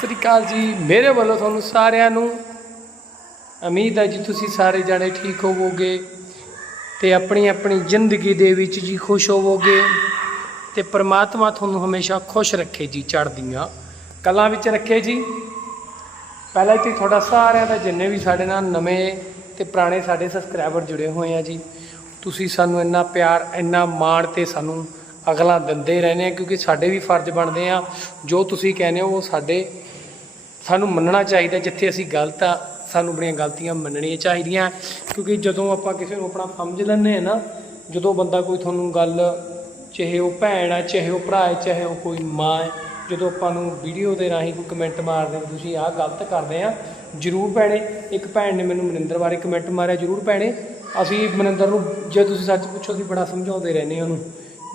ਸ੍ਰੀ ਅਕਾਲ ਜੀ। ਮੇਰੇ ਵੱਲੋਂ ਤੁਹਾਨੂੰ ਸਾਰਿਆਂ ਨੂੰ ਉਮੀਦ ਹੈ ਜੀ ਤੁਸੀਂ ਸਾਰੇ ਜਾਣੇ ਠੀਕ ਹੋਵੋਗੇ ਤੇ ਆਪਣੀ ਆਪਣੀ ਜ਼ਿੰਦਗੀ ਦੇ ਵਿੱਚ ਜੀ ਖੁਸ਼ ਹੋਵੋਗੇ ਤੇ ਪ੍ਰਮਾਤਮਾ ਤੁਹਾਨੂੰ ਹਮੇਸ਼ਾ ਖੁਸ਼ ਰੱਖੇ ਜੀ ਚੜ੍ਹਦੀਆਂ ਕਲਾਂ ਵਿੱਚ ਰੱਖੇ ਜੀ। ਪਹਿਲਾਂ ਤੇ ਤੁਹਾਡਾ ਸਾਰਿਆਂ ਦਾ ਜਿੰਨੇ ਵੀ ਸਾਡੇ ਨਾਲ ਨਵੇਂ ਤੇ ਪੁਰਾਣੇ ਸਾਡੇ ਸਬਸਕ੍ਰਾਈਬਰ ਜੁੜੇ ਹੋਏ ਆ ਜੀ, ਤੁਸੀਂ ਸਾਨੂੰ ਇੰਨਾ ਪਿਆਰ, ਇੰਨਾ ਮਾਣ ਤੇ ਸਾਨੂੰ ਅਗਲਾ ਦਿੰਦੇ ਰਹਿੰਦੇ ਆ, ਕਿਉਂਕਿ ਸਾਡੇ ਵੀ ਫਰਜ਼ ਬਣਦੇ ਆ। ਜੋ ਤੁਸੀਂ ਕਹਿੰਦੇ ਹੋ, ਉਹ ਸਾਡੇ, ਸਾਨੂੰ ਮੰਨਣਾ ਚਾਹੀਦਾ, ਜਿੱਥੇ ਅਸੀਂ ਗਲਤ ਆ, ਸਾਨੂੰ ਆਪਣੀਆਂ ਗਲਤੀਆਂ ਮੰਨਣੀਆਂ ਚਾਹੀਦੀਆਂ। ਕਿਉਂਕਿ ਜਦੋਂ ਆਪਾਂ ਕਿਸੇ ਨੂੰ ਆਪਣਾ ਸਮਝ ਲੈਂਦੇ ਆ ਨਾ, ਜਦੋਂ ਬੰਦਾ ਕੋਈ ਤੁਹਾਨੂੰ ਗੱਲ, ਚਾਹੇ ਉਹ ਭੈਣ ਆ, ਚਾਹੇ ਉਹ ਭਰਾ ਹੈ ਚਾਹੇ ਉਹ ਕੋਈ ਮਾਂ ਹੈ ਜਦੋਂ ਆਪਾਂ ਨੂੰ ਵੀਡੀਓ ਦੇ ਰਾਹੀਂ ਕੋਈ ਕਮੈਂਟ ਮਾਰਦੇ ਤੁਸੀਂ ਆਹ ਗਲਤ ਕਰਦੇ ਆ, ਜਰੂਰ ਭੈਣੇ, ਇੱਕ ਭੈਣ ਨੇ ਮੈਨੂੰ ਮਨਿੰਦਰ ਬਾਰੇ ਕਮੈਂਟ ਮਾਰਿਆ, ਜਰੂਰ ਭੈਣੇ। ਅਸੀਂ ਮਨਿੰਦਰ ਨੂੰ, ਜੇ ਤੁਸੀਂ ਸੱਚ ਪੁੱਛੋ, ਅਸੀਂ ਬੜਾ ਸਮਝਾਉਂਦੇ ਰਹਿੰਦੇ ਹਾਂ ਉਹਨੂੰ।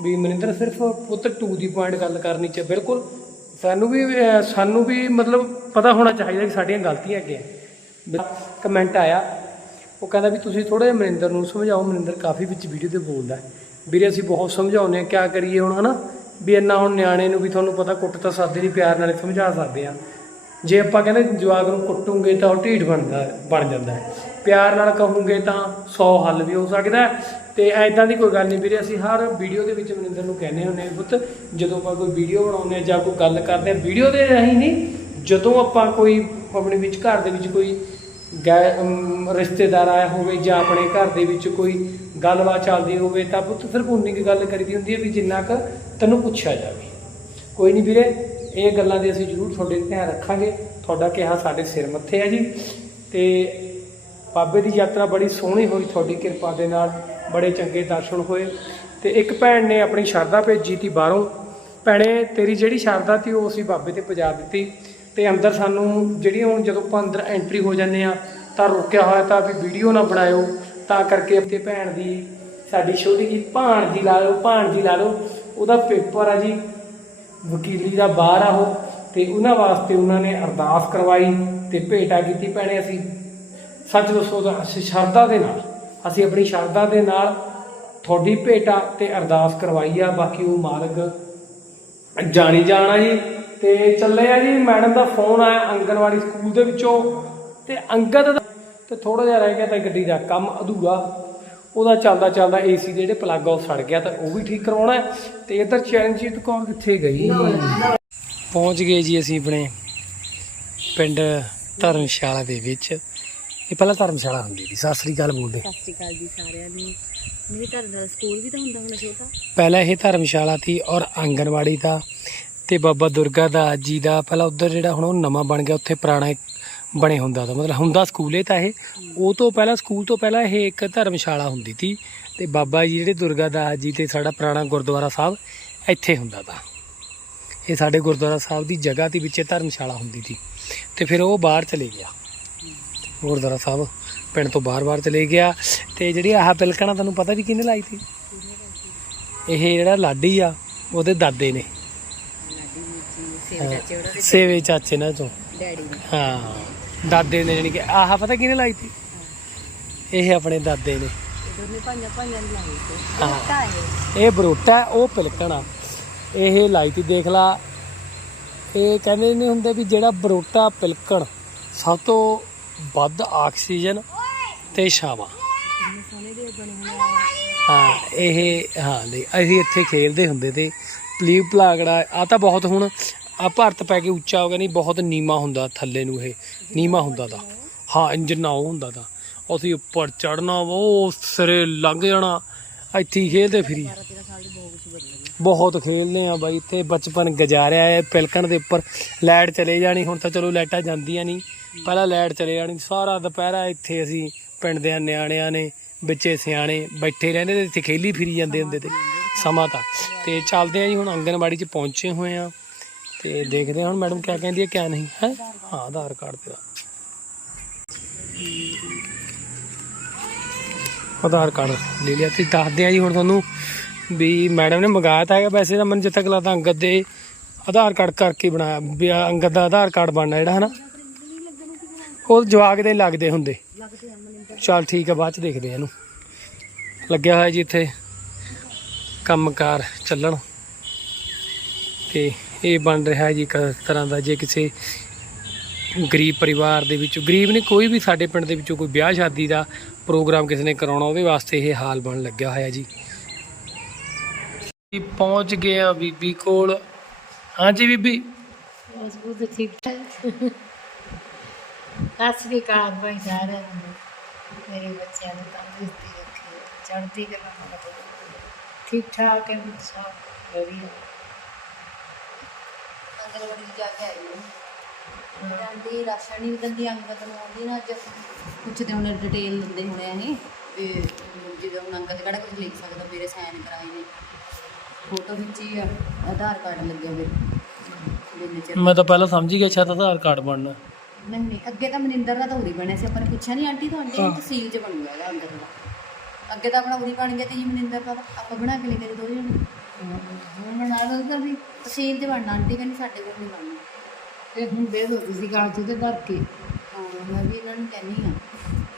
ਵੀ ਮਨਿੰਦਰ, ਸਿਰਫ ਪੁੱਤ ਟੂ ਦੀ ਪੁਆਇੰਟ ਗੱਲ ਕਰਨੀ ਚਾਹੀਦੀ ਬਿਲਕੁਲ। ਸਾਨੂੰ ਵੀ ਸਾਨੂੰ ਵੀ ਮਤਲਬ ਪਤਾ ਹੋਣਾ ਚਾਹੀਦਾ ਕਿ ਸਾਡੀਆਂ ਗਲਤੀਆਂ ਕੀ ਹੈ ਕਮੈਂਟ ਆਇਆ। ਉਹ ਕਹਿੰਦਾ ਵੀ ਤੁਸੀਂ ਥੋੜਾ ਜਿਹਾ ਮਨਿੰਦਰ ਨੂੰ ਸਮਝਾਓ, ਮਨਿੰਦਰ ਕਾਫੀ ਵਿੱਚ ਵੀਡੀਓ ਤੇ ਬੋਲਦਾ ਵੀਰੇ, ਅਸੀਂ ਬਹੁਤ ਸਮਝਾਉਂਦੇ ਆ ਕਿਆ ਕਰੀਏ ਹੁਣ, ਹਨਾ? ਵੀ ਇੰਨਾ ਹੁਣ ਨਿਆਣੇ ਨੂੰ ਵੀ ਤੁਹਾਨੂੰ ਪਤਾ ਕੁੱਟ ਤਾਂ ਸਕਦੇ ਨਹੀਂ ਪਿਆਰ ਨਾਲ ਸਮਝਾ ਸਕਦੇ ਆ ਜੇ ਆਪਾਂ ਕਹਿੰਦੇ ਜਵਾਕ ਨੂੰ ਕੁੱਟੂਗੇ ਤਾਂ ਉਹ ਢੀਠ ਬਣਦਾ, ਬਣ ਜਾਂਦਾ ਹੈ। ਪਿਆਰ ਨਾਲ ਕਹੂੰਗੇ ਤਾਂ 100 ਹੱਲ ਵੀ ਹੋ ਸਕਦਾ ਹੈ। ਤੇ ਐਦਾਂ ਦੀ ਕੋਈ ਗੱਲ ਨਹੀਂ ਵੀਰੇ, ਅਸੀਂ ਹਰ ਵੀਡੀਓ ਦੇ ਵਿੱਚ ਮਨਿੰਦਰ ਨੂੰ ਕਹਿੰਦੇ ਹੁੰਦੇ ਹਾਂ, ਪੁੱਤ, ਜਦੋਂ ਆਪਾਂ ਕੋਈ ਵੀਡੀਓ ਬਣਾਉਂਦੇ ਹਾਂ ਜਾਂ ਕੋਈ ਗੱਲ ਕਰਦੇ ਹਾਂ, ਵੀਡੀਓ ਦੇ ਰਾਹੀਂ ਨਹੀਂ, ਜਦੋਂ ਆਪਾਂ ਕੋਈ ਆਪਣੇ ਵਿੱਚ ਘਰ ਦੇ ਵਿੱਚ ਕੋਈ ਗੈ ਰਿਸ਼ਤੇਦਾਰ ਆਇਆ ਹੋਵੇ ਜਾਂ ਆਪਣੇ ਘਰ ਦੇ ਵਿੱਚ ਕੋਈ ਗੱਲਬਾਤ ਚੱਲਦੀ ਹੋਵੇ ਤਾਂ ਪੁੱਤ ਸਿਰਫ ਉਨੀ ਕੁ ਗੱਲ ਕਰੀਦੀ ਹੁੰਦੀ ਹੈ ਵੀ ਜਿੰਨਾ ਕੁ ਤੈਨੂੰ ਪੁੱਛਿਆ ਜਾਵੇ। ਕੋਈ ਨਹੀਂ ਵੀਰੇ, ਇਹ ਗੱਲਾਂ ਦੇ ਅਸੀਂ ਜ਼ਰੂਰ ਤੁਹਾਡੇ ਧਿਆਨ ਰੱਖਾਂਗੇ। ਤੁਹਾਡਾ ਕਿਹਾ ਸਾਡੇ ਸਿਰ ਮੱਥੇ ਹੈ ਜੀ। ਤੇ ਬਾਬੇ ਦੀ ਯਾਤਰਾ ਬੜੀ ਸੋਹਣੀ ਹੋਈ ਤੁਹਾਡੀ ਕਿਰਪਾ ਦੇ ਨਾਲ, ਬੜੇ ਚੰਗੇ ਦਰਸ਼ਨ ਹੋਏ। ਤੇ ਇੱਕ ਭੈਣ ਨੇ ਆਪਣੀ ਸ਼ਰਧਾ ਭੇਜੀ ਤੀ ਬਾਹਰੋਂ। ਭੈਣੇ, ਤੇਰੀ ਜਿਹੜੀ ਸ਼ਰਧਾ ਤੀ ਉਹ ਅਸੀਂ ਬਾਬੇ ਤੇ ਪਜਾ ਦਿੱਤੀ। ਤੇ ਅੰਦਰ ਸਾਨੂੰ ਜਿਹੜੀ ਹੁਣ ਜਦੋਂ ਆਪਾਂ ਅੰਦਰ ਐਂਟਰੀ ਹੋ ਜਾਂਦੇ ਆ ਤਾਂ ਰੋਕਿਆ ਹੋਇਆ ਤਾਂ ਵੀ ਵੀਡੀਓ ਨਾ ਬਣਾਇਓ। ਤਾਂ ਕਰਕੇ ਤੇ ਭੈਣ ਦੀ, ਸਾਡੀ ਛੋਟੀ ਜੀ ਭਾਣ ਭਾਣਜੀ ਲਾ ਲਓ ਭਾਣ ਭਾਣਜੀ ਲਾ ਲਓ। ਉਹਦਾ ਪੇਪਰ ਆ ਜੀ। ਵਕੀਲੀ ਦਾ ਬਾਹਰ ਆ ਉਹ, ਤੇ ਉਹਨਾਂ ਵਾਸਤੇ ਉਹਨਾਂ ਨੇ ਅਰਦਾਸ ਕਰਵਾਈ ਤੇ ਭੇਟਾ ਕੀਤੀ ਭੈਣੇ ਅਸੀਂ। ਸੱਚ ਦੱਸੋ ਤਾਂ ਅਸੀਂ ਸ਼ਰਧਾ ਦੇ ਨਾਲ, ਅਸੀਂ ਆਪਣੀ ਸ਼ਰਧਾ ਦੇ ਨਾਲ ਤੁਹਾਡੀ ਭੇਟਾ ਤੇ ਅਰਦਾਸ ਕਰਵਾਈ ਆ, ਬਾਕੀ ਉਹ ਮਾਲਕ ਜਾਣੀ ਜਾਣਾ ਜੀ। ਤੇ ਚੱਲੇ ਆ ਜੀ, ਮੈਡਮ ਦਾ ਫੋਨ ਆਇਆ ਅੰਗਨਵਾੜੀ ਸਕੂਲ ਦੇ ਵਿੱਚੋਂ, ਤੇ ਅੰਗਦ ਤੇ ਥੋੜਾ ਜਿਹਾ ਰਹਿ ਗਿਆ ਤਾਂ ਗੱਡੀ ਦਾ ਕੰਮ ਅਧੂਰਾ। ਉਹਦਾ ਚੱਲਦਾ ਚੱਲਦਾ ਏਸੀ ਦੇ ਜਿਹੜੇ ਪਲੱਗ ਆ ਉਹ ਸੜ ਗਿਆ ਤਾਂ ਉਹ ਵੀ ਠੀਕ ਕਰਵਾਉਣਾ। ਤੇ ਇਧਰ ਚਰਨਜੀਤ ਕੌਰ ਕਿੱਥੇ ਗਈ? ਪਹੁੰਚ ਗਏ ਜੀ ਅਸੀਂ ਆਪਣੇ ਪਿੰਡ ਧਰਮਸ਼ਾਲਾ ਦੇ ਵਿੱਚ। ਇਹ ਪਹਿਲਾਂ ਧਰਮਸ਼ਾਲਾ ਹੁੰਦੀ ਸੀ ਸਤਿ ਸ੍ਰੀ ਅਕਾਲ ਬੋਲਦੇ। ਸਤਿ ਸ਼੍ਰੀ ਅਕਾਲ ਜੀ ਸਾਰਿਆਂ ਨੂੰ। ਮੇਰੇ ਘਰ ਦਾ ਸਕੂਲ ਵੀ ਤਾਂ ਹੁੰਦਾ ਹੁਣ ਛੋਟਾ। ਪਹਿਲਾਂ ਇਹ ਧਰਮਸ਼ਾਲਾ ਸੀ ਔਰ ਆਂਗਨਵਾੜੀ ਦਾ ਤੇ ਬਾਬਾ ਦੁਰਗਾ ਦਾ ਜੀ ਦਾ ਪਹਿਲਾਂ ਉਧਰ ਜਿਹੜਾ ਹੁਣ ਉਹ ਨਵਾਂ ਬਣ ਗਿਆ ਉੱਥੇ ਪੁਰਾਣਾ ਇੱਕ ਬਣੇ ਹੁੰਦਾ ਤਾਂ। ਮਤਲਬ ਹੁੰਦਾ ਸਕੂਲ ਇਹ ਤਾਂ ਇਹ। ਉਹ ਤੋਂ ਪਹਿਲਾਂ ਸਕੂਲ ਤੋਂ ਪਹਿਲਾਂ ਇਹ ਇੱਕ ਧਰਮਸ਼ਾਲਾ ਹੁੰਦੀ ਸੀ ਤੇ ਬਾਬਾ ਜੀ ਜਿਹੜੇ ਦੁਰਗਾ ਦਾਸ ਜੀ ਤੇ ਸਾਡਾ ਪੁਰਾਣਾ ਗੁਰਦੁਆਰਾ ਸਾਹਿਬ ਇੱਥੇ ਹੁੰਦਾ ਤਾਂ। ਇਹ ਸਾਡੇ ਗੁਰਦੁਆਰਾ ਸਾਹਿਬ ਦੀ ਜਗ੍ਹਾ ਦੇ ਵਿੱਚ ਧਰਮਸ਼ਾਲਾ ਹੁੰਦੀ ਸੀ ਤੇ ਫਿਰ ਉਹ ਬਾਹਰ ਚਲੇ ਗਿਆ। ਗੁਰਦੁਆਰਾ ਸਾਹਿਬ ਪਿੰਡ ਤੋਂ ਬਾਹਰ-ਬਾਹਰ ਚਲੇ ਗਿਆ। ਤੇ ਜਿਹੜੀ ਆਹ ਪਿਲਕਣਾ ਤੁਹਾਨੂੰ ਪਤਾ ਵੀ ਕਿਹਨੇ ਲਾਈ ਸੀ ਇਹ ਜਿਹੜਾ ਲਾਡੀ ਆ ਉਹਦੇ ਦਾਦੇ ਨੇ। ਸੇਵ ਚਾਚੇ ਨਾਲ ਤੋਂ। ਡੈਡੀ ਹਾਂ। ਦਾਦੇ ਨੇ ਜਾਣੀ ਕਿ ਆਹ ਪਤਾ ਕਿਹਨੇ ਲਾਈ ਸੀ ਇਹ ਆਪਣੇ ਦਾਦੇ ਨੇ। ਇਹ ਦੋਨੇ ਭਾਂਜਾ ਭਾਂਜਾ ਦੀ ਲਾਈ ਤੇ ਹਾਂ। ਛੋਟਾ ਹੈ। ਇਹ ਬਰੋਟਾ ਉਹ ਪਿਲਕਣਾ ਇਹ ਲਾਈ ਤੀ ਦੇਖ ਲਾ। ਇਹ ਕਹਿੰਦੇ ਨੇ ਹੁੰਦੇ ਵੀ ਜਿਹੜਾ ਬਰੋਟਾ ਪਿਲਕਣ ਸਭ ਤੋਂ ਵੱਧ ਆਕਸੀਜਨ ਤੇ ਛਾਵਾਂ। ਕਿੰਨੇ ਸੋਹਣੇ ਦੇ ਬਣੇ ਹੋਏ ਆ। ਹਾਂ ਇਹ ਹਾਂ ਲਈ ਅਸੀਂ ਇੱਥੇ ਖੇਲਦੇ ਹੁੰਦੇ ਤੇ ਪਲੀਵ ਪਲਾਗੜਾ ਆ ਤਾਂ ਬਹੁਤ ਹੁਣ ਆ ਭਾਰਤ ਪੈ ਕੇ ਉੱਚਾ ਹੋ ਗਿਆ, ਨਹੀਂ, ਬਹੁਤ ਨੀਮਾ ਹੁੰਦਾ ਥੱਲੇ ਨੂੰ ਇਹ ਨੀਮਾ ਹੁੰਦਾ ਤਾਂ ਹਾਂ ਇੰਜਨ ਉਹ ਹੁੰਦਾ ਤਾਂ ਅਸੀਂ ਉੱਪਰ ਚੜਨਾ ਉਹ ਸਿਰੇ ਲੰਘ ਜਾਣਾ, ਇੱਥੇ ਹੀ ਖੇਲਦੇ ਫਿਰੀ। ਬਹੁਤ ਬਹੁਤ ਖੇਲਦੇ ਆ ਬਾਈ, ਇੱਥੇ ਬਚਪਨ ਗੁਜ਼ਾਰਿਆ ਹੈ ਪਿਲਕਣ ਦੇ ਉੱਪਰ। ਲਾਈਟ ਚਲੇ ਜਾਣੀ, ਹੁਣ ਤਾਂ ਚਲੋ ਲਾਈਟਾਂ ਜਾਂਦੀਆਂ ਨਹੀਂ। ਪਹਿਲਾਂ ਲਾਈਟ ਚਲੇ ਜਾਣੀ, ਸਾਰਾ ਦੁਪਹਿਰਾ ਇੱਥੇ ਅਸੀਂ ਪਿੰਡ ਦੇ ਨਿਆਣਿਆਂ ਨੇ ਬੱਚੇ ਸਿਆਣੇ ਬੈਠੇ ਰਹਿੰਦੇ ਤੇ ਇੱਥੇ ਖੇਲੀ ਫਿਰੀ ਜਾਂਦੇ ਹੁੰਦੇ ਤੇ। ਸਮਾਂ ਤਾਂ, ਤੇ ਚੱਲਦੇ ਆ ਜੀ, ਹੁਣ ਆਂਗਨਵਾੜੀ 'ਚ ਪਹੁੰਚੇ ਹੋਏ ਆ। ਤੇ ਦੇਖਦੇ ਹਾਂ ਹੁਣ ਮੈਡਮ ਕਿਆ ਕਹਿੰਦੀ ਹੈ, ਕਿਆ ਨਹੀਂ, ਹੈ? ਹਾਂ, ਆਧਾਰ ਕਾਰਡ ਤੇਰਾ ਆਧਾਰ ਕਾਰਡ, ਲੈ ਲਿਆ। ਤੇ ਦੱਸਦੇ ਆ ਜੀ ਹੁਣ ਤੁਹਾਨੂੰ ਵੀ ਮੈਡਮ ਨੇ ਮੰਗਾਇਆ ਤਾਂ ਹੈਗਾ ਵੈਸੇ ਤਾਂ ਮੈਨੂੰ ਜਿੱਥੇ ਤੱਕ ਲੱਗਦਾ ਅੰਗਦ ਦੇ ਆਧਾਰ ਕਾਰਡ ਕਰਕੇ ਬਣਾਇਆ, ਵੀ ਅੰਗਦ ਦਾ ਆਧਾਰ ਕਾਰਡ ਬਣਨਾ ਜਿਹੜਾ, ਹਨਾ? ਉਹ ਜਵਾਕ ਦੇ ਲੱਗਦੇ ਹੁੰਦੇ। ਲੱਗਦੇ ਚਲ ਠੀਕ ਆ, ਬਾਅਦ ਚ ਦੇਖਦੇ ਆ ਇਹਨੂੰ। ਲੱਗਿਆ ਹੋਇਆ ਜੀ ਇੱਥੇ ਕੰਮਕਾਰ ਚੱਲਣ। ਤੇ ਇਹ ਬਣ ਰਿਹਾ ਜੀ ਇੱਕ ਤਰ੍ਹਾਂ ਦਾ ਜੇ ਕਿਸੇ ਗਰੀਬ ਪਰਿਵਾਰ ਦੇ ਵਿੱਚੋਂ, ਗਰੀਬ ਨਹੀਂ, ਕੋਈ ਵੀ ਸਾਡੇ ਪਿੰਡ ਦੇ ਵਿੱਚੋਂ ਕੋਈ ਵਿਆਹ ਸ਼ਾਦੀ ਦਾ ਪ੍ਰੋਗਰਾਮ ਕਿਸੇ ਨੇ ਕਰਾਉਣਾ ਉਹਦੇ ਵਾਸਤੇ ਇਹ ਹਾਲ ਬਣ ਲੱਗਿਆ ਹੋਇਆ ਜੀ। ਪਹੁੰਚ ਗਏ ਆ ਬੀਬੀ ਕੋਲ। ਹਾਂਜੀ ਬੀਬੀ। ਮਜ਼ਬੂਤ ਠੀਕ ਸਤਿ ਸ੍ਰੀ ਭਾਈ ਸਾਰਿਆਂ ਨੂੰ। ਮੇਰੇ ਬੱਚਿਆਂ ਨੂੰ ਤੰਦਰੁਸਤੀ ਰੱਖੇ, ਚੜ੍ਹਦੀ ਕਲਾ ਠੀਕ ਠਾਕ ਹੈ, ਸਭ ਵਧੀਆ। ਅੰਗਲਵਾੜੀ ਜਾ ਕੇ ਆਈ ਹਾਂ। ਜਾਂਦੀ ਰਾਸ਼ਨ ਨਹੀਂ ਦਿੰਦੀ ਅੰਗਦ ਨੂੰ ਆਉਂਦੀ ਨਾ ਅੱਜ ਕੁਛ ਤੇ ਉਹਨੇ ਡਿਟੇਲ ਦਿੰਦੇ ਹੋਣੇ ਆ ਇਹ ਵੀ ਜਦੋਂ ਹੁਣ ਅੰਗਦ ਕਿਹੜਾ ਕੁਝ ਲਿਖ ਸਕਦਾ ਮੇਰੇ ਸਾਈਨ ਕਰਾਏ ਨੇ। ਫੋਟੋ ਖਿੱਚੀ ਆ ਆਧਾਰ ਕਾਰਡ ਲੱਗਿਆ ਹੋਵੇ ਮੈਂ ਤਾਂ ਪਹਿਲਾਂ ਸਮਝ ਹੀ ਗਿਆ ਸ਼ਾਇਦ ਆਧਾਰ ਕਾਰਡ ਬਣਨਾ। ਨਹੀਂ ਨਹੀਂ ਅੱਗੇ ਤਾਂ ਮਨਿੰਦਰ ਦਾ ਤਾਂ ਉਰੀ ਬਣਿਆ ਸੀ ਆਪਾਂ ਨੇ ਪੁੱਛਿਆ ਨਹੀਂ ਆਂਟੀ ਤੋਂ ਆਂਟੀ ਤਹਿਸੀਲ 'ਚ ਬਣੂਗਾ ਇਹਦਾ ਅੰਗਦ ਦਾ। ਅੱਗੇ ਤਾਂ ਆਪਣਾ ਉਰੀ ਬਣ ਗਿਆ ਤੇ ਜੀ ਮਨਿੰਦਰ ਦਾ ਤਾਂ ਆਪਾਂ ਬਣਾ ਕੇ ਲੈ ਗਏ ਦੋ ਜਣੇ। ਹੁਣ ਬਣਾ ਦੋ ਤਾਂ ਵੀ ਤਹਿਸੀਲ 'ਚ ਬਣਨਾ ਆਂਟੀ ਕਹਿੰਦੀ ਸਾਡੇ ਕੋਲ ਨਹੀਂ ਬਣਨਾ। ਤੇ ਹੁਣ ਦੇ ਦੋ ਤੁਸੀਂ ਕਾਲ ਤੇ ਭਰ ਕੇ। ਹਾਂ ਮੈਂ ਵੀ ਇਹਨਾਂ ਨੂੰ ਕਹਿੰਨੀ ਆ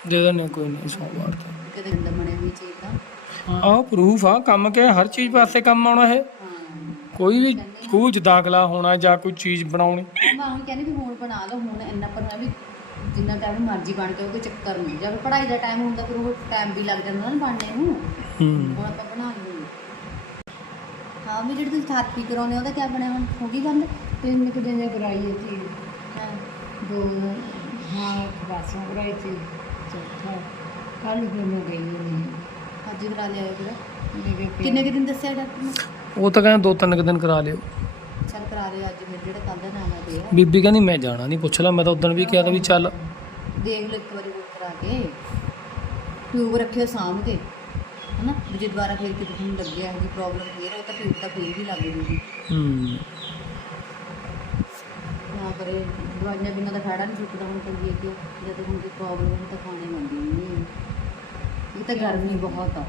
ਦੇ ਦਿੰਦੇ ਹਾਂ, ਕੋਈ ਨਹੀਂ ਸੋਮਵਾਰ ਤੋਂ। ਕਿਤੇ ਗੰਦਾ ਬਣਿਆ ਵੀ ਚੀਜ਼ ਦਾ ਆਹ ਪ੍ਰੂਫ ਆ ਕੰਮ ਕਿ ਹਰ ਚੀਜ਼ ਪਾਸੇ ਕੰਮ ਆਉਣਾ ਹੈ ਹਾਂ। ਕੋਈ ਵੀ ਸਕੂਲ ਚ ਦਾਖਲਾ ਹੋਣਾ ਜਾਂ ਕੋਈ ਚੀਜ਼ ਬਣਾਉਣੀ। ਮੈਂ ਹੁਣ ਕਹਿੰਦੀ ਵੀ ਹੁਣ ਬਣਾ ਲਓ ਹੁਣ ਇੰਨਾ ਪਰ ਮੈਂ ਵੀ ਜਿੰਨਾ ਟਾਈਮ ਮਰਜ਼ੀ ਬਣ ਕੇ ਉਹ ਕੋਈ ਚੱਕਰ ਨਹੀਂ। ਜਦ ਪੜ੍ਹਾਈ ਦਾ ਟਾਈਮ ਹੁੰਦਾ ਫਿਰ ਉਹ ਟਾਈਮ ਵੀ ਲੱਗ ਜਾਂਦਾ ਨਾ ਬਣਨੇ ਨੂੰ। ਹੂੰ। ਹੁਣ ਆਪਾਂ ਬਣਾ ਵੀ ਜਿਹੜੀ ਤੁਸੀਂ ਥੈਰੇਪੀ ਕਰਾਉਂਦੇ ਹੋ ਉਹਦਾ ਕੀ ਬਣਿਆ ਹੁਣ? ਹੋ ਗਈ ਬੰਦ? ਤਿੰਨ ਕੁ ਦਿਨ ਕਰਾਈ ਸੀ ਹਾਂ। ਦੋ ਹਾਂ ਬਾਸਾਂ ਕਰਾਈ ਸੀ। ਚੌਥਾ। ਕੱਲ ਮੈਂ ਗਈ ਨਹੀਂ ਅੱਜ ਕਰਾ ਲਿਆ ਮੇਰੇ ਕਿੰਨੇ ਕੁ ਦਿਨ? ਦੱਸਿਆ ਡਾਕਟਰ ਨੇ? ਉਹ ਤਾਂ ਕਹਿੰਦਾ ਦੋ ਤਿੰਨ ਕੁ ਦਿਨ ਕਰਾ ਲਿਓ। ਚੱਲ ਕਰਾ ਲਿਓ ਅੱਜ ਫਿਰ ਜਿਹੜਾ ਕੱਲ ਦਾ ਨਾਮ ਆ। ਬੀਬੀ ਕਹਿੰਦੀ ਮੈਂ ਜਾਣਾ ਨਹੀਂ ਪੁੱਛ ਲਾ ਮੈਂ ਤਾਂ ਉਦੋਂ ਵੀ ਕਿਹਾ ਤਾਂ ਵੀ ਚੱਲ। ਦੇਖ ਲਓ ਇੱਕ ਵਾਰੀ ਕਰਾ ਕੇ। ਟਿਊਬ ਰੱਖਿਓ ਸਾਂਭ ਕੇ। ਹਨਾ? ਵੀ ਜੇ ਦੁਬਾਰਾ ਫਿਰ ਕਿਤੇ ਤੁਹਾਨੂੰ ਲੱਗਿਆ ਜੀ ਪ੍ਰੋਬਲਮ ਫੇਰ ਉਹ ਤਾਂ ਟਿਊਬ ਤਾਂ ਫੇਰ ਵੀ ਲੱਗ ਜੂਗੀ। ਹੂੰ। ਨਾ ਕਰੇ ਦਵਾਈਆਂ ਬਿਨਾਂ ਤਾਂ ਫਾਇਦਾ ਨਹੀਂ ਛੁੱਟਦਾ ਹੁਣ ਕਰੀਏ ਕਿ ਜਦ ਹੁਣ ਕੋਈ ਪ੍ਰੋਬਲਮ ਹੈ ਤਾਂ ਖਾਣੇ ਮੰਦੀ ਨਹੀਂ ਇਹ ਤਾਂ ਗਰਮੀ ਬਹੁਤ ਆ।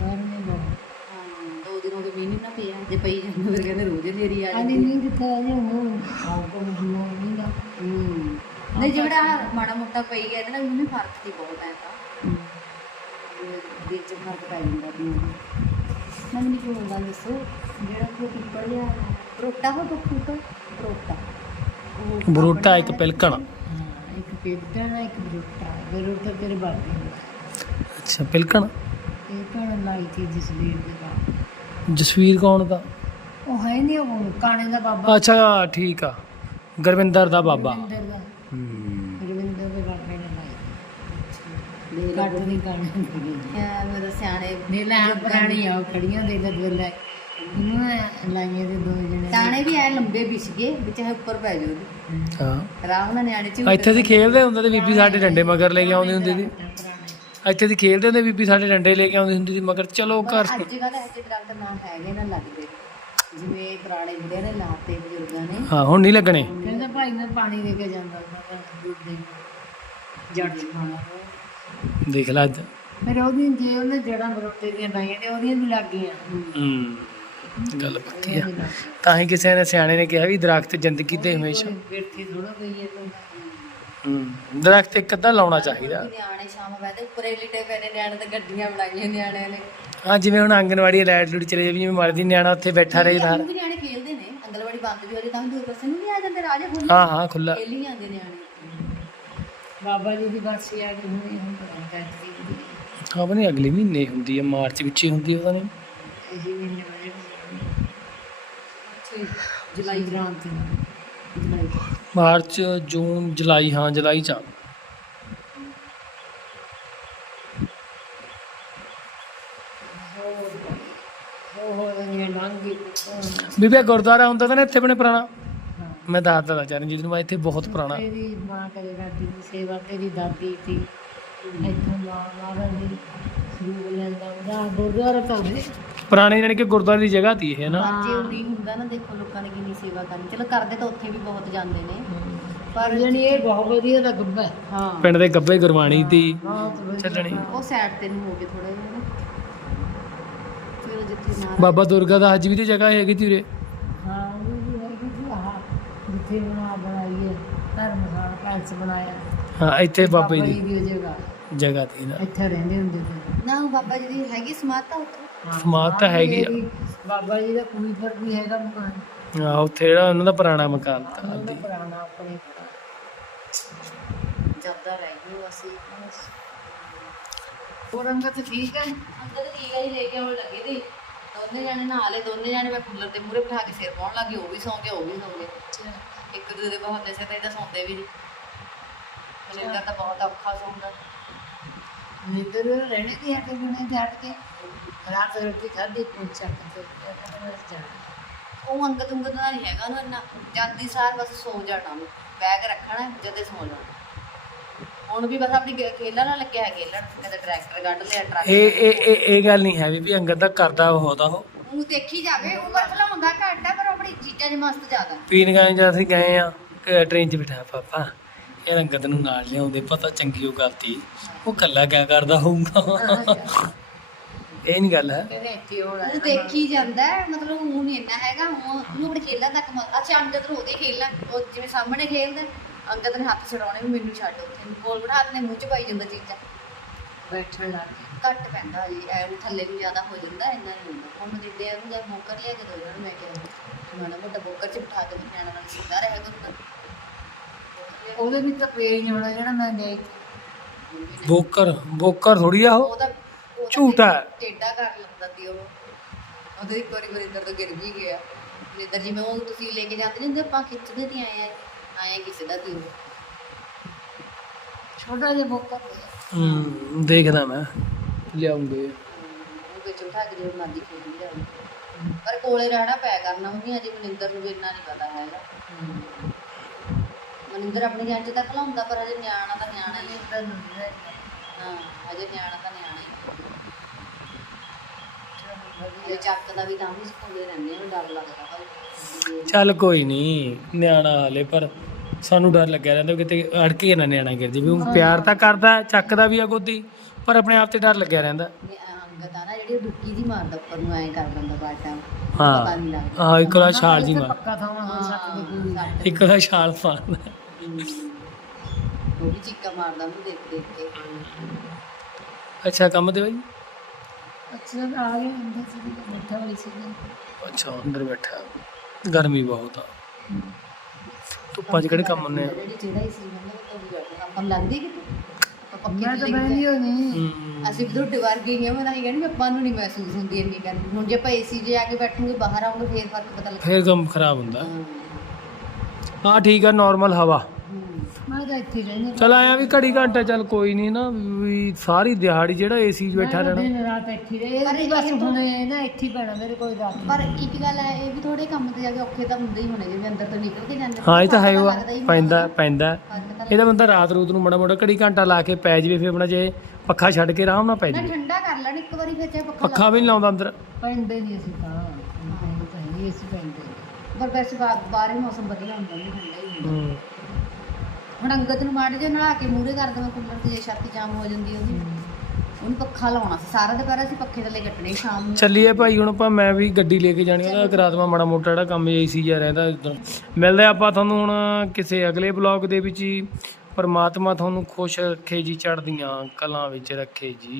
ਗਰਮੀ ਬਹੁਤ। ਹਾਂ ਦੋ ਦਿਨ ਹੋ ਗਏ ਮੀਂਹ ਨੀ ਨਾ ਪਿਆ। ਜੇ ਪਈ ਜਾਂਦਾ ਫਿਰ ਕਹਿੰਦੇ ਰੋਜ਼ ਹਨੇਰੀ ਆ ਜਾਂਦੀ। ਨਹੀਂ ਆ ਜੇ ਹੁਣ। ਆਪ ਕੋ ਨਹੀਂ ਨਾ ਹੂੰ। ਨਹੀਂ ਜਿਹੜਾ ਮਾੜਾ ਮੋਟਾ ਪਈ ਗਿਆ ਇਹਦੇ ਨਾਲ ਉਹਨੂੰ ਫ਼ਰਕ ਸੀ ਬਹੁਤ ਹੈ ਤਾਂ। ਵਿੱਚ ਫ਼ਰਕ ਪੈ ਜਾਂਦਾ ਵੀ ਮੈਂ ਮੈਨੂੰ ਕੋਈ ਗੱਲ ਦੱਸੋ ਜਿਹੜਾ ਕੋਈ ਪਿੱਪਲ ਜਾਂ ਬਰੋਟਾ ਹੋ ਪਿੱਪਲ? ਬਰੋਟਾ ਉਹ ਬਰੋਟਾ ਇੱਕ ਪਿਲਕਣ। ਹਾਂ, ਇੱਕ ਪੇਟਾ ਨਾ ਇੱਕ ਬਰੋਟਾ ਬਰੋਟਾ ਤੇਰੇ ਬਾਦੇ ਅੱਛਾ ਪਿਲਕਣ? ਇਹ ਕਣ ਲਾਈ ਸੀ ਜਿਸ ਦੇ ਦਾ ਜਸਵੀਰ ਕੌਣ ਦਾ? ਉਹ ਹੈ ਨਹੀਂ ਉਹ ਕਾਣੇ ਦਾ ਬਾਬਾ। ਅੱਛਾ ਠੀਕ ਆ। ਗੁਰਵਿੰਦਰ ਦਾ ਬਾਬਾ। ਰਵਿੰਦਰ ਦਾ ਹੂੰ ਰਵਿੰਦਰ ਦੇ ਬਾਬੇ ਨੇ ਲਾਈ ਦੇ ਲਾ ਕੱਟ ਨਹੀਂ ਕਾਣੇ ਦੀ। ਐ ਮੇਰੇ ਸਿਆਣੇ ਦੇ ਲੈ ਆ ਪੁਰਾਣੀ ਆ ਉਹ ਖੜੀਆਂ ਦੇ ਲੈ ਲੈ ਇਹਨੂੰ ਐਂ ਲਾਈਆਂ ਦੇ ਦੋ ਜਣੇ ਤਾਣੇ ਵੀ ਐ ਲੰਬੇ ਵਿਛ ਗਏ ਵਿੱਚ ਐ ਉੱਪਰ ਪੈ ਜਾਓ। ਹਾਂ। ਆਰਾਮ ਨਾਲ ਨਿਆਣੇ ਚ ਇੱਥੇ ਦੀ ਖੇਡਦੇ ਹੁੰਦੇ ਤੇ ਬੀਬੀ ਸਾਡੇ ਡੰਡੇ ਮਗਰ ਲੈ ਕੇ ਆਉਂਦੀ ਹੁੰਦੀ ਸੀ। ਇੱਥੇ ਦੀ ਖੇਡਦੇ ਹੁੰਦੇ ਬੀਬੀ ਸਾਡੇ ਡੰਡੇ ਲੈ ਕੇ ਆਉਂਦੀ ਹੁੰਦੀ ਸੀ ਮਗਰ ਚਲੋ ਘਰ। ਅੱਜ ਕੱਲ੍ਹ ਇਹੋ ਜਿਹੇ ਦਰਖਤ ਨਾ ਹੈਗੇ ਨਾ ਲੱਗਦੇ। ਜਿਵੇਂ ਪੁਰਾਣੇ ਬੁੱਢਿਆਂ ਨੇ ਲਾਤੇ ਬਜ਼ੁਰਗਾਂ ਨੇ। ਹਾਂ ਹੁਣ ਨਹੀਂ ਲੱਗਣੇ। ਕਹਿੰਦਾ ਭਾਈ ਮੈਂ ਪਾਣੀ ਦੇ ਕੇ ਜਾਂਦਾ ਦੁੱਧ ਦੇ ਜੜ ਚ ਖਾਣਾ ਦੇਖ ਲੈ ਅੱਜ। ਫਿਰ ਉਹਦੀ ਜੇ ਉਹਨੇ ਜੜਾਂ ਬਰੋਟੇ ਦੀਆਂ ਲਾਈਆਂ ਤੇ ਉਹਦੀਆਂ ਵੀ ਲੱਗ ਗਈਆਂ। ਹੂੰ ਗੱਲ ਪੱਕੀ ਆ। ਤਾਂ ਹੀ ਕਿਸੇ ਨੇ ਸਿਆਣੇ ਨੇ ਕਿਹਾ ਵੀ ਦਰਖਤ ਜ਼ਿੰਦਗੀ ਦੇ ਹਮੇਸ਼ਾ। ਬੈਠੀ ਥੋੜਾ ਗਈ ਹੈ ਤੂੰ। ਹੂੰ ਦਰਖਤ ਇੱਕ ਅੱਧਾ ਲਾਉਣਾ ਚਾਹੀਦਾ। ਨਿਆਣੇ ਸ਼ਾਮ ਬੈਠੇ ਉੱਪਰੇ ਲਿਟੇ ਪਏ ਨੇ ਨਿਆਣੇ ਤੇ ਗੱਡੀਆਂ ਬਣਾਈਆਂ ਨਿਆਣਿਆਂ ਨੇ। ਹਾਂ ਜਿਵੇਂ ਹੁਣ ਆਂਗਨਵਾੜੀ ਲਾਈਟ ਲੂਟ ਚਲੇ ਜਾਵੇ ਜਿਵੇਂ ਮਰਦੀ ਨਿਆਣਾ ਉੱਥੇ ਬੈਠਾ ਰਹੇ ਬਾਹਰ। ਨਿਆਣੇ ਖੇਲਦੇ ਨੇ ਅੰਗਲਵਾੜੀ ਬੰਦ ਵੀ ਹੋ ਜੇ ਤਾਂ ਵੀ ਦੂਰ ਪਰਸਨ ਨੂੰ ਵੀ ਆ ਜਾਂਦੇ ਰਾਜੇ ਹੁਣ ਹਾਂ ਹਾਂ ਖੁੱਲਾ ਖੇਲੀ ਜਾਂਦੇ ਨਿਆਣੇ। ਬਾਬਾ ਜੀ ਦੀ ਬਾਸੀ ਆ ਗਈ ਨਹੀਂ ਹਾਂ ਬਣੀ ਅਗਲੇ ਮਹੀਨੇ ਹੁੰਦੀ ਹੈ ਮਾਰਚ ਵਿੱਚ ਹੀ ਹੁੰਦੀ ਹੈ ਪਤਾ ਨਹੀਂ ਇਹ ਮਹੀਨੇ ਵਜੇ ਜੁਲਾਈ ਗ੍ਰਾਂਤ ਜੁਲਾਈ ਮਾਰਚ ਜੂਨ ਜੁਲਾਈ ਹਾਂ ਜੁਲਾਈ ਚ ਆ। ਬੀਬੀ ਗੁਰਦੁਆਰਾ ਹੁੰਦਾ ਤਾਂ ਨਾ ਇੱਥੇ ਆਪਣੇ ਪੁਰਾਣਾ ਮੈਂ ਦੱਸਦਾ ਤਾ ਚਰਨਜੀਤ ਨੂੰ ਮੈਂ ਇੱਥੇ ਬਹੁਤ ਪੁਰਾਣਾ। ਤੇਰੀ ਮਾਂ ਕਰੇ ਦਾਦੀ ਦੀ ਸੇਵਾ ਤੇਰੀ ਦਾਦੀ ਸੀ ਇੱਥੋਂ ਮਾਂ ਮਾਰਨ ਦੀ ਸਰੂਪ ਲੈਂਦਾ ਉਹਦਾ ਗੁਰਦੁਆਰਾ ਤਾਂ ਹੋਵੇ ਪੁਰਾਣੇ ਜਾਣੀ ਕਿ ਗੁਰਦੁਆਰੇ ਦੀ ਜਗ੍ਹਾ ਤੀ ਇਹ ਨਾ? ਜੇ ਉਰੀ ਹੁੰਦਾ ਨਾ ਦੇਖੋ ਲੋਕਾਂ ਨੇ ਕਿੰਨੀ ਸੇਵਾ ਕਰਨੀ। ਚਲੋ ਕਰਦੇ ਤਾਂ ਉੱਥੇ ਵੀ ਬਹੁਤ ਜਾਂਦੇ ਨੇ ਪਰ ਜਣੀ ਇਹ ਬਹੁਤ ਵਧੀਆ ਦਾ ਗੱਬਾ ਹੈ। ਹਾਂ। ਪਿੰਡ ਦੇ ਗੱਬੇ ਗੁਰਬਾਣੀ ਬਹੁਤ ਵਧੀਆ ਚੱਲਣੀ। ਉਹ ਸਾਈਡ ਤੇ ਨੂੰ ਹੋ ਗਏ ਥੋੜਾ ਜਿਹਾ ਨਾ। ਫਿਰ ਜਿੱਥੇ ਨਾ ਬਾਬਾ ਦੁਰਗਾ ਦਾ ਅੱਜ ਵੀ ਤੇ ਜਗ੍ਹਾ ਹੈਗੀ ਤੀ ਉਰੇ ਹਾਂ ਉਹ ਵੀ ਹੈਗੀ ਸੀ ਆਹ ਜਿੱਥੇ ਬਣਾ ਬਣਾਈ ਹੈ ਧਰਮਸ਼ਾਲਾ ਪੈਲਸ ਬਣਾਇਆ। ਹਾਂ ਇੱਥੇ ਬਾਬਾ ਜੀ ਦੀ ਦੀ ਜਗ੍ਹਾ। ਜਗ੍ਹਾ ਤੀ ਨਾ। ਇੱਥੇ ਰਹਿੰਦੇ ਹੁੰਦੇ ਸੀ। ਨਾ ਉਹ ਬਾਬਾ ਜੀ ਦੀ ਹੈਗੀ ਸਮਾਧਤਾ ਉੱਥੇ? ਸਮਾਧ ਤਾਂ ਹੈਗੀ ਆ। ਬਾਬਾ ਜੀ ਦਾ ਕੋਈ ਪਰ ਵੀ ਹੈਗਾ ਮਕਾਨ। ਆ ਉੱਥੇ ਜਿਹੜਾ ਉਹਨਾਂ ਦਾ ਪੁਰਾਣਾ ਮਕਾਨ ਤਾਂ ਉਹਦਾ ਪੁਰਾਣਾ ਆਪਣੇ ਜੱਦਾ ਰਹਿ ਗਈ ਅਸੀਂ। ਉਹ ਰੰਗਤ ਠੀਕ ਹੈ? ਅੰਦਰ ਤੇ ਠੀਕ ਹੈ ਜੀ ਲੈ ਕੇ ਆਉਣ ਲੱਗੇ ਤੇ। ਦੋਨੇ ਜਾਣੇ ਨਹਾ ਲਏ ਦੋਨੇ ਜਾਣੇ ਮੈਂ ਕੂਲਰ ਦੇ ਮੂਹਰੇ ਬਿਠਾ ਕੇ ਸਿਰ ਪਾਉਣ ਲੱਗੀ ਉਹ ਵੀ ਸੌਂ ਗਏ ਉਹ ਵੀ ਸੌਂ ਗਏ। ਇੱਕ ਦੂਜੇ ਦੇ ਬਹਾਨੇ ਸਿਰ ਤੇ ਤਾਂ ਸੌਂਦੇ ਵੀ ਨਹੀਂ ਮਨਿੰਦਰ ਤਾਂ ਬਹੁਤ ਔਖਾ ਸੌਂਦਾ। ਨੀਂਦਰ ਰਹਿਣੇ ਦੀ ਹਟੇ ਬਣੇ ਜੱਟ ਕੇ। ਰਾਤ ਰੋਟੀ ਖਾਧੀ ਪੁੱਛਾ ਤੇ ਜਾਣਾ। ਉਹ ਅੰਗਤ ਉਂਗਤ ਦਾ ਨਹੀਂ ਹੈਗਾ ਉਹਨੂੰ ਇੰਨਾ। ਜਾਂਦੀ ਸਾਰ ਬਸ ਸੌ ਜਾਣਾ ਉਹਨੂੰ। ਬੈਗ ਰੱਖਣਾ ਜਦੇ ਸੌ ਜਾਣਾ। ਹੁਣ ਵੀ ਬਸ ਆਪਣੀ ਖੇਲਣ ਨਾਲ ਲੱਗਿਆ ਹੈ ਖੇਲਣ। ਕਦੇ ਟਰੈਕਟਰ ਕੱਢ ਲਿਆ ਇਹ ਟਰੱਕ ਇਹ ਇਹ ਇਹ ਗੱਲ ਨਹੀਂ ਹੈ ਵੀ ਅੰਗਦ ਦਾ ਕਰਦਾ ਬਹੁਤ ਆ ਉਹ। ਉਹ ਦੇਖੀ ਜਾਵੇ ਉਹ ਘੱਟ ਪਰ ਆਪਣੀ ਚੀਜ਼ਾਂ 'ਚ ਮਸਤ ਜ਼ਿਆਦਾ। ਪੀਣ ਗਏ ਜਦ ਅਸੀਂ ਗਏ ਆ ਟ੍ਰੇਨ 'ਚ ਬਿਠਾਇਆ ਪਾਪਾ। ਇਹ ਅੰਗਦ ਨੂੰ ਨਾਲ ਲਿਆਉਂਦੇ ਪਤਾ ਚੰਗੀ ਉਹ ਗਲਤੀ ਉਹ ਕੱਲਾ ਕਿਆ ਕਰਦਾ ਹੋਊਗਾ? ਇਹ ਨਹੀਂ ਗੱਲ ਹੈ। ਕਹਿੰਦੇ ਇੱਥੇ ਹੋਣਾ ਉਹ ਦੇਖੀ ਜਾਂਦਾ ਹੈ, ਮਤਲਬ ਉਹ ਨਹੀਂ ਇੰਨਾ ਹੈਗਾ ਉਹ ਉਹਨੂੰ ਆਪਣੇ ਖੇਲਾਂ ਤੱਕ ਅੱਛਾ ਅੰਗਦ ਨੂੰ ਉਹਦੇ ਖੇਲਾਂ ਉਹ ਜਿਵੇਂ ਸਾਹਮਣੇ ਖੇਲਦਾ ਅੰਗਦ ਨੇ ਹੱਥ ਛਡਾਉਣੇ ਵੀ ਮੈਨੂੰ ਛੱਡ ਉੱਥੇ। ਕੋਲ ਬਿਠਾ ਦਿੰਦੇ ਮੂੰਹ 'ਚ ਪਾਈ ਜਾਂਦਾ ਚੀਜ਼ਾਂ। ਬੈਠਣ ਲੱਗ ਗਏ। ਘੱਟ ਪੈਂਦਾ ਜੀ ਐ ਉਹ ਥੱਲੇ ਨੂੰ ਜ਼ਿਆਦਾ ਹੋ ਜਾਂਦਾ ਇੰਨਾ ਨਹੀਂ ਹੁੰਦਾ। ਹੁਣ ਜਿੱਦੇ ਉਹਨੂੰ ਜਦ ਬੋਕਰ ਲਿਆ ਕੇ ਦੋ ਜਣ ਮੈਂ ਕਿਹਾ ਮਾੜਾ ਮੋਟਾ ਬੋਕਰ 'ਚ ਬਿਠਾ ਕੇ ਨਿਆਣਾ ਨਾਲ ਸਿੱਧਾ ਰਹਿ ਕਰੂਗਾ ਉਹਦੇ ਵੀ ਤਾਂ ਪੇੜ ਨਹੀਂ ਹੋਣਾ ਜਿਹੜਾ ਮੈਂ ਗਈ ਬੋਕਰ ਬੋਕਰ ਥੋੜੀ ਆ ਉਹ। ਉਹਦਾ ਹੈ। ਟੇਢਾ ਕਰ ਲੈਂਦਾ ਸੀ ਉਹ। ਉਹਦੇ ਇੱਕ ਵਾਰੀ ਵਰਿੰਦਰ ਤੋਂ ਗਿਰ ਵੀ ਗਿਆ। ਵਰਿੰਦਰ ਜਿਵੇਂ ਉਹ ਤੁਸੀਂ ਲੈ ਕੇ ਜਾਂਦੇ ਨਹੀਂ ਹੁੰਦੇ ਆਪਾਂ ਖਿੱਚਦੇ ਤੇ ਆਏ ਆ। ਆਏ ਕਿਸੇ ਦਾ ਤੀ ਉਹ ਛੋਟਾ ਜਿਹਾ ਬੋਕਾ ਹੂੰ ਦੇਖਦਾ ਮੈਂ। ਲਿਆਉਂਗੇ। ਉਹ ਵਿੱਚ ਉਠਾ ਕੇ ਜਦੋਂ ਮਰਜ਼ੀ ਖੇਡ ਲਿਆ ਪਰ ਕੋਲੇ ਰਹਿਣਾ ਪੈ ਕਰਨਾ ਮੰਮੀ ਅਜੇ ਮਨਿੰਦਰ ਨੂੰ ਵੀ ਇੰਨਾ ਨਹੀਂ ਪਤਾ ਹੈਗਾ। ਮਨਿੰਦਰ ਆਪਣੀ ਜਾਨ ਚ ਤਾਂ ਖਲਾਉਂਦਾ ਪਰ ਅਜੇ ਨਿਆਣਾ ਤਾਂ ਨਿਆਣਾ ਹੀ ਹੈ। ਹਾਂ ਅਜੇ ਨਿਆਣਾ ਤਾਂ ਨਿਆਣਾ ਹੀ ਹੈ। ਅਜੇ ਚੱਕ ਦਾ ਵੀ ਤਾਂ ਵੀ ਸਿਖਾਉਂਦੇ ਰਹਿੰਦੇ ਆ ਡਰ ਲੱਗਦਾ ਭਾਈ। ਚੱਲ ਕੋਈ ਨਹੀਂ ਨਿਆਣਾ ਹਾਲੇ ਪਰ ਸਾਨੂੰ ਡਰ ਲੱਗਿਆ ਰਹਿੰਦਾ ਵੀ ਕਿਤੇ ਅੜ ਕੇ ਨਾ ਨਿਆਣਾ ਗਿਰ ਜਾਵੇ। ਉਹ ਪਿਆਰ ਤਾਂ ਕਰਦਾ ਚੱਕਦਾ ਵੀ ਆ ਗੋਦੀ ਪਰ ਆਪਣੇ ਆਪ ਤੇ ਡਰ ਲੱਗਿਆ ਰਹਿੰਦਾ। ਅੰਗਤ ਆ ਨਾ ਜਿਹੜੀ ਡੁੱਕੀ ਦੀ ਮਾਰਦਾ ਉੱਪਰ ਨੂੰ ਐਂ ਕਰ ਦਿੰਦਾ ਬਾਟਾ। ਹਾਂ। ਪਤਾ ਨਹੀਂ ਲੱਗਦਾ। ਹਾਂ ਇੱਕ ਵਾਰ ਛਾਲ ਜੀ ਮਾਰ। ਪੱਕਾ ਹੋ ਸੱਟ ਇੱਕ ਵਾਰ ਛਾਲ ਮਾਰਦਾ ਉਹ ਵੀ ਚੀਕਾ ਮਾਰਦਾ ਉਹਨੂੰ ਦੇਖ ਦੇਖ ਕੇ। ਅੱਛਾ ਕੰਮ ਤੇ ਬਾਈ? ਅੱਛਾ ਆ ਗਏ ਅੰਦਰ ਸੀ ਬੈਠਾ ਹੋਈ ਸੀ। ਅੱਛਾ ਅੰਦਰ ਬੈਠਾ। ਗਰਮੀ ਬਹੁਤ ਆ। ਧੁੱਪਾਂ 'ਚ ਕਿਹੜੇ ਕੰਮ ਹੁੰਦੇ ਆ? ਮੈਂ ਪੱਕੀ ਤਾਂ ਤੇ ਬੈਠੀ ਹੋ ਨਹੀਂ ਹੂੰ। ਅਸੀਂ ਵੀ ਦੁੱਧ ਵਰ ਗਈਆਂ ਮੈਂ ਤਾਂ ਇਹ ਕਹਿੰਦੀ ਆਪਾਂ ਨੂੰ ਨਹੀਂ ਮਹਿਸੂਸ ਹੁੰਦੀ ਇੰਨੀ ਗਰਮੀ। ਹੁਣ ਜੇ ਆਪਾਂ ਏਸੀ 'ਚ ਜਾ ਕੇ ਬੈਠੂਗੇ ਬਾਹਰ ਆਉਂਗੇ ਫੇਰ ਫ਼ਰਕ ਪਤਾ ਲੱਗਦਾ। ਫੇਰ ਕੰਮ ਖਰਾਬ ਹੁੰਦਾ। ਹਾਂ ਹਾਂ ਠੀਕ ਆ ਨਾਰਮਲ ਹਵਾ। ਹੂੰ। ਮੈਂ ਤਾਂ ਇੱਥੇ ਰਹਿੰਦੀ ਚਲ ਆਇਆ ਵੀ ਘੜੀ ਘੰਟਾ ਚੱਲ ਕੋਈ ਨਹੀਂ ਨਾ ਵੀ ਸਾਰੀ ਦਿਹਾੜੀ ਜਿਹੜਾ ਏਸੀ 'ਚ ਬੈਠਾ ਰਹਿਣਾ। ਦਿਨ ਰਾਤ ਇੱਥੇ ਰਹੇ ਪਰ ਇਹ ਬਸ ਇਹ ਹੁਣ ਇਹ ਨਾ ਇੱਥੇ ਹੀ ਪੈਣਾ ਮੇਰੇ ਕੋਈ ਰਾਤ ਪਰ ਇੱਕ ਗੱਲ ਹੈ ਇਹ ਵੀ ਥੋੜੇ ਕੰਮ ਤੇ ਜਾ ਕੇ ਔਖੇ ਤਾਂ ਹੁੰਦੇ ਹੀ ਹੋਣੇ ਜਿਵੇਂ ਅੰਦਰ ਤੋਂ ਨਿਕਲ ਕੇ ਜਾਂਦੇ। ਹਾਂ ਇਹ ਤਾਂ ਹੈ ਹੋਣਾ। ਪੈਂਦਾ ਪੈਂਦਾ। ਇਹਦਾ ਬੰਦਾ ਰਾਤ ਰੂਤ ਨੂੰ ਮੜਾ ਮੋੜਾ ਘੜੀ ਘੰਟਾ ਲਾ ਕੇ ਪੈ ਜਵੇ ਫਿਰ ਆਪਣਾ ਜੇ ਪੱਖਾ ਛੱਡ ਕੇ ਆਰਾਮ ਨਾਲ ਪੈ ਨਾ ਜਵੇ। ਠੰਡਾ ਕਰ ਲੈਣ ਇੱਕ ਵਾਰੀ ਫਿਰ ਚਾਹੇ ਪੱਖਾ ਪੱਖਾ ਵੀ ਨਹੀਂ ਲਾਉਂਦਾ ਅੰਦਰ। ਪੈਂਦੇ ਨਹੀਂ ਅਸੀਂ ਤਾਂ ਪੈਂਦੇ ਤਾਂ ਹੈ ਅਸੀਂ ਪੈਂਦੇ। ਪਰ ਵੈਸੇ ਬਾ- ਬਾਹਰੇ ਮੌਸਮ ਵਧੀਆ ਹੁੰਦਾ ਨਹੀਂ ਠੰਡਾ ਹੀ ਹੁੰਦਾ। ਹੂੰ। ਹੁਣ ਅੰਗਤ ਨੂੰ ਮਾੜੇ ਜਿਹਾ ਨਲਾ ਕੇ ਮੂਹਰੇ ਕਰ ਦੇਵਾਂ ਕੂਲਰ ਤੇ ਜੇ ਛੱਤ ਜਾਮ ਹੋ ਜਾਂਦੀ ਉਹਦੀ। ਉਹਨੂੰ ਪੱਖਾ ਲਾਉਣਾ ਸੀ ਸਾਰਾ ਦੁਪਹਿਰ ਅਸੀਂ ਪੱਖੇ ਥੱਲੇ ਕੱਟਣੇ ਸ਼ਾਮ ਨੂੰ। ਚੱਲੀਏ ਭਾਈ ਹੁਣ ਆਪਾਂ ਮੈਂ ਵੀ ਗੱਡੀ ਲੈ ਕੇ ਜਾਣੀ ਉਹਦਾ ਕਰਾਤਮਾ ਮਾੜਾ ਮੋਟਾ ਜਿਹੜਾ ਕੰਮ ਏਸੀ ਜਿਹਾ ਰਹਿੰਦਾ ਇੱਧਰ ਮਿਲਦੇ ਆਪਾਂ ਤੁਹਾਨੂੰ ਹੁਣ ਕਿਸੇ ਅਗਲੇ ਬਲੌਗ ਦੇ ਵਿੱਚ ਹੀ। ਪਰਮਾਤਮਾ ਤੁਹਾਨੂੰ ਖੁਸ਼ ਰੱਖੇ ਜੀ ਚੜ੍ਹਦੀਆਂ ਕਲਾਂ ਵਿੱਚ ਰੱਖੇ ਜੀ।